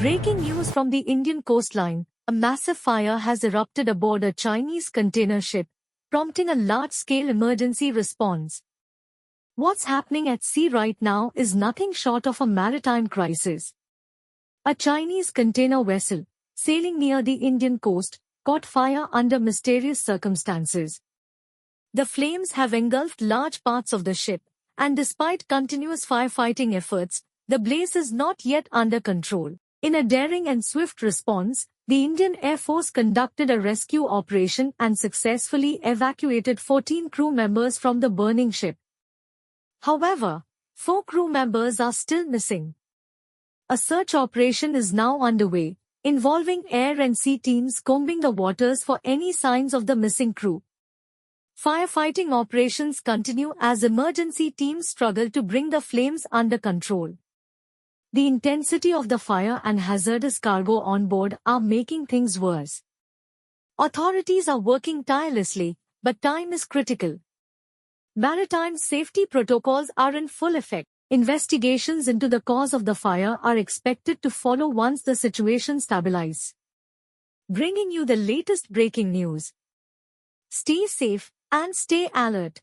Breaking news from the Indian coastline: a massive fire has erupted aboard a Chinese container ship, prompting a large-scale emergency response. What's happening at sea right now is nothing short of a maritime crisis. A Chinese container vessel, sailing near the Indian coast, caught fire under mysterious circumstances. The flames have engulfed large parts of the ship, and despite continuous firefighting efforts, the blaze is not yet under control. In a daring and swift response, the Indian Air Force conducted a rescue operation and successfully evacuated 14 crew members from the burning ship. However, 4 crew members are still missing. A search operation is now underway, involving air and sea teams combing the waters for any signs of the missing crew. Firefighting operations continue as emergency teams struggle to bring the flames under control. The intensity of the fire and hazardous cargo on board are making things worse. Authorities are working tirelessly, but time is critical. Maritime safety protocols are in full effect. Investigations into the cause of the fire are expected to follow once the situation stabilizes. Bringing you the latest breaking news. Stay safe and stay alert.